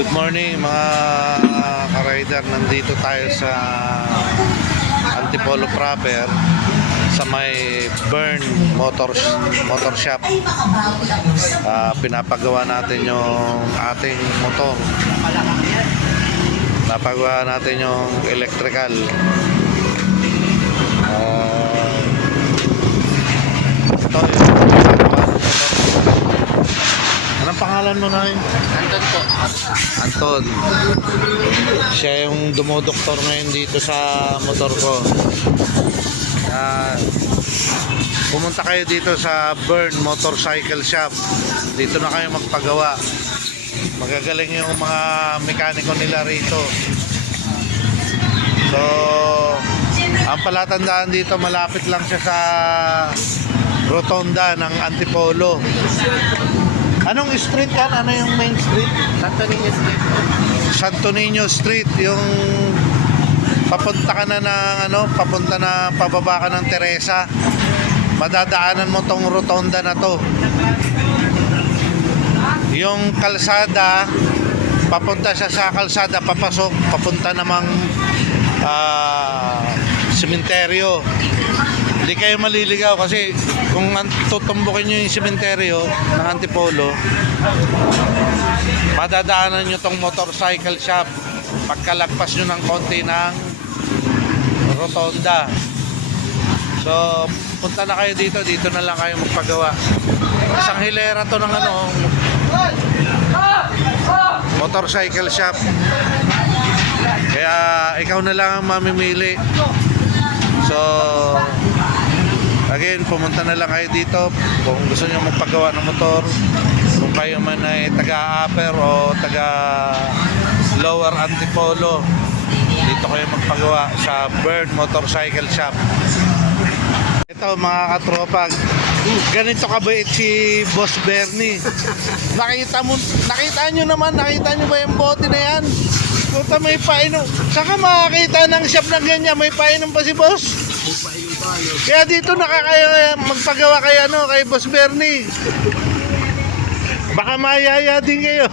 Good morning mga ka-rider. Nandito tayo sa Antipolo proper sa may Burn Motor Shop. Pinapagawa natin yung ating motor. Napagawa natin yung electrical. Ito yung anong pangalan mo na yun? Anton po. Anton. Siya yung dumodoktor ngayon dito sa motor ko. Pumunta kayo dito sa Burn Motorcycle Shop. Dito na kayo magpagawa. Magagaling yung mga mekaniko nila rito. So, ang palatandaan dito, malapit lang siya sa rotonda ng Antipolo. Anong street yan? Ano yung main street? Santo Niño Street. Santo Niño Street, yung papunta ka na ng papunta na pababa ka ng Teresa. Madadaanan mo tong rotonda na to. Yung kalsada, papunta siya sa kalsada, papasok, papunta namang sementeryo. Hindi kayo maliligaw kasi kung tutumbukin nyo yung sementeryo ng Antipolo, madadaanan nyo tong motorcycle shop pagkalagpas nyo ng konti ng rotonda. So punta na kayo dito na lang kayo magpagawa. Isang hilera to ng motorcycle shop, kaya ikaw na lang ang mamimili. So again, pumunta na lang kayo dito kung gusto nyo magpagawa ng motor. Kung kayo man ay taga-upper o taga-lower Antipolo, dito kayo magpagawa sa Burn Motorcycle Shop. Ito mga katropa, ganito kabait si Boss Bernie. Nakita nyo ba yung bote na yan? Puta, may painom. Saka makakita ng shop na ganyan, may painom pa si Boss. Kaya dito magpagawa kay Boss Bernie. Baka mayaya din kayo.